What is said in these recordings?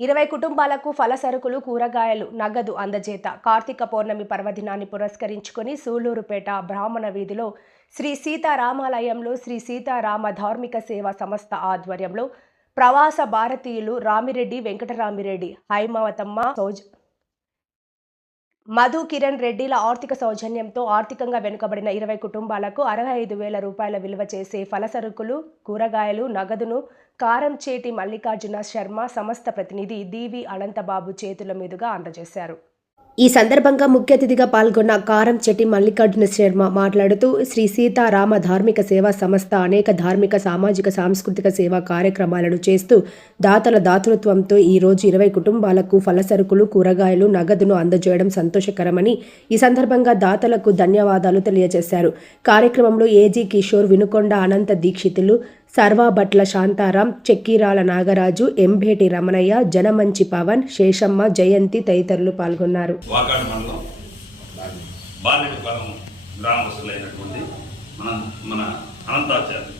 20 కుటుంబాలకు ఫల సరుకులు, కూరగాయలు, నగదు అందజేత. కార్తీక పౌర్ణమి పర్వదినాన్ని పురస్కరించుకొని సూళ్లూరుపేట బ్రాహ్మణ వీధిలో శ్రీ సీతారామాలయంలో శ్రీ సీతారామ ధార్మిక సేవా సంస్థ ఆధ్వర్యంలో ప్రవాస భారతీయులు రామిరెడ్డి వెంకటరామిరెడ్డి, హైమావతమ్మ మధు కిరణ్ రెడ్డిల ఆర్థిక సౌజన్యంతో ఆర్థికంగా వెనుకబడిన 20 కుటుంబాలకు 65,000 రూపాయల విలువ చేసే ఫలసరుకులు, కూరగాయలు, నగదును కారంచేటి మల్లికార్జున శర్మ సంస్థ ప్రతినిధి డివి అనంతబాబు చేతుల మీదుగా అందజేశారు. ఈ సందర్భంగా ముఖ్య అతిథిగా పాల్గొన్న కారంచెట్టి మల్లికార్జున శర్మ మాట్లాడుతూ శ్రీ సీతారామ ధార్మిక సేవా సంస్థ అనేక ధార్మిక, సామాజిక, సాంస్కృతిక సేవా కార్యక్రమాలను చేస్తూ దాతల దాతృత్వంతో ఈరోజు 20 కుటుంబాలకు ఫలసరుకులు, కూరగాయలు, నగదును అందజేయడం సంతోషకరమని ఈ సందర్భంగా దాతలకు ధన్యవాదాలు తెలియజేశారు. కార్యక్రమంలో ఏజీ కిషోర్, వినుకొండ అనంత దీక్షితులు, సర్వాభట్ల శాంతారాం, చెక్కీరాల నాగరాజు, ఎంభేటి రమణయ్య, జనమంచి పవన్, శేషమ్మ, జయంతి తదితరులు పాల్గొన్నారు. వాకాడు మండలం బాలెడిపాలెం గ్రామస్తులైనటువంటి మన అనంతాచార్య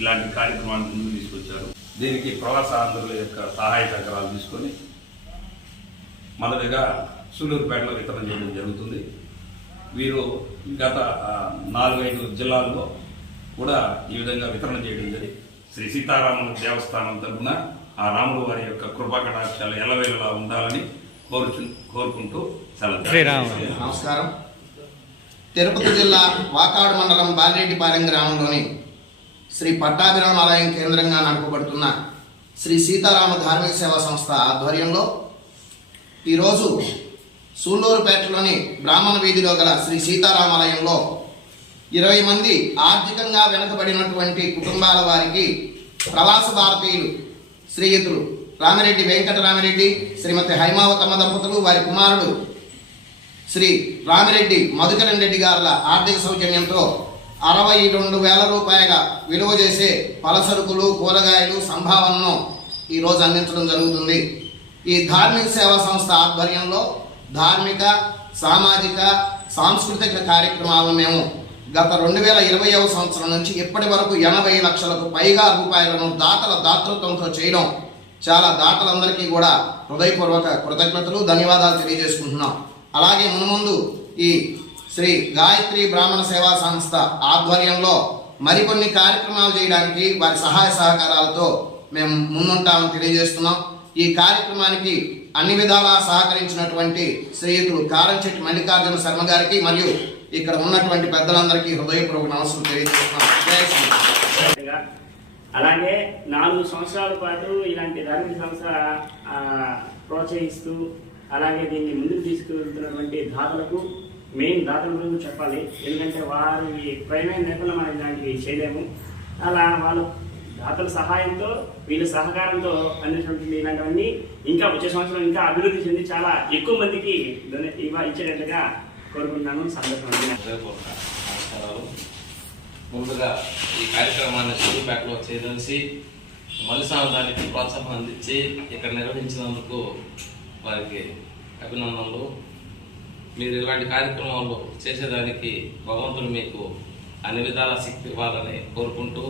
ఇలాంటి కార్యక్రమాన్ని ముందుకు తీసుకొచ్చారు. దీనికి ప్రవాసాంధ్రుల యొక్క సహాయ సహకారాలు తీసుకొని మొదటిగా సూళ్లూరుపేటలో వితరణ చేయడం జరుగుతుంది. వీరు గత 4-5 జిల్లాల్లో కూడా ఈ విధంగా వితరణ చేయడం జరిగింది. శ్రీ సీతారాముల దేవస్థానం తరఫున ఆ రాముల వారి యొక్క కృపాకటాక్షాలు ఎల్లవేళలా ఉండాలని కోరుకుంటూ నమస్కారం. తిరుపతి జిల్లా వాకాడు మండలం బాలిరెడ్డిపాలెం గ్రామంలోని శ్రీ పట్టాభిరామాలయం కేంద్రంగా నడపబడుతున్న శ్రీ సీతారామ ధార్మిక సేవా సంస్థ ఆధ్వర్యంలో ఈరోజు సూళ్లూరుపేటలోని బ్రాహ్మణ వీధిలో గల శ్రీ సీతారామాలయంలో 20 మంది ఆర్థికంగా వెనుకబడినటువంటి కుటుంబాల వారికి ప్రవాస భారతీయులు శ్రీయుతులు రామిరెడ్డి వెంకటరామిరెడ్డి, శ్రీమతి హైమావతమ్మ దంపతులు, వారి కుమారుడు శ్రీ రామిరెడ్డి మధుకరణ్ రెడ్డి గారుల ఆర్థిక సౌజన్యంతో 62,000 రూపాయల విలువ చేసే పలసరుకులు, కూరగాయలు, సంభావనను ఈరోజు అందించడం జరుగుతుంది. ఈ ధార్మిక సేవా సంస్థ ఆధ్వర్యంలో ధార్మిక, సామాజిక, సాంస్కృతిక కార్యక్రమాలను మేము గత 2020వ సంవత్సరం నుంచి ఇప్పటి వరకు 80 లక్షలకు పైగా రూపాయలను దాతల దాతృత్వంతో చేయడం చాలా దాతలందరికీ కూడా హృదయపూర్వక కృతజ్ఞతలు, ధన్యవాదాలు తెలియజేసుకుంటున్నాం. అలాగే మున్ముందు ఈ శ్రీ గాయత్రి బ్రాహ్మణ సేవా సంస్థ ఆధ్వర్యంలో మరికొన్ని కార్యక్రమాలు చేయడానికి వారి సహాయ సహకారాలతో మేము ముందుంటామని తెలియజేస్తున్నాం. ఈ కార్యక్రమానికి అన్ని విధాలా సహకరించినటువంటి శ్రీయుతులు కారంచెట్టి మల్లికార్జున శర్మ గారికి మరియు ఇక్కడ ఉన్నటువంటి పెద్దలందరికీ హృదయపూర్వక నమస్కారం తెలియజేస్తున్నాం. అలాగే 4 సంవత్సరాల పాటు ఇలాంటి ధార్మిక సంస్థ ప్రోత్సహిస్తూ అలాగే దీన్ని ముందుకు తీసుకువెళ్తున్నటువంటి దాతలకు, మెయిన్ దాతల గురించి చెప్పాలి. ఎందుకంటే వారి ప్రేమైన నేపథ్యంలో మనం ఇలాంటివి చేయలేము. అలా వాళ్ళు దాతల సహాయంతో, వీళ్ళ సహకారంతో అందించినటువంటి ఇలాంటివన్నీ ఇంకా వచ్చే సంవత్సరం ఇంకా అభివృద్ధి చెంది చాలా ఎక్కువ మందికి ఇచ్చేటట్టుగా కోరుకుంటున్నాను. నమస్కారాలు. ముందుగా ఈ కార్యక్రమాన్ని సూళ్లూరుపేటలో చేసి మలిసాంతానికి ప్రోత్సాహం అందించి ఇక్కడ నిర్వహించినందుకు వారికి అభినందనలు. మీరు ఇలాంటి కార్యక్రమాలు చేసేదానికి భగవంతుడు మీకు అన్ని విధాల శక్తి ఇవ్వాలని కోరుకుంటూ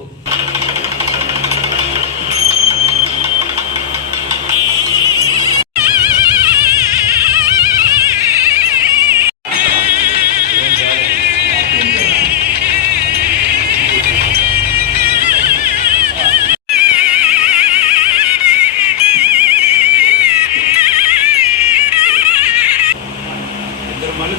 మళ్ళీ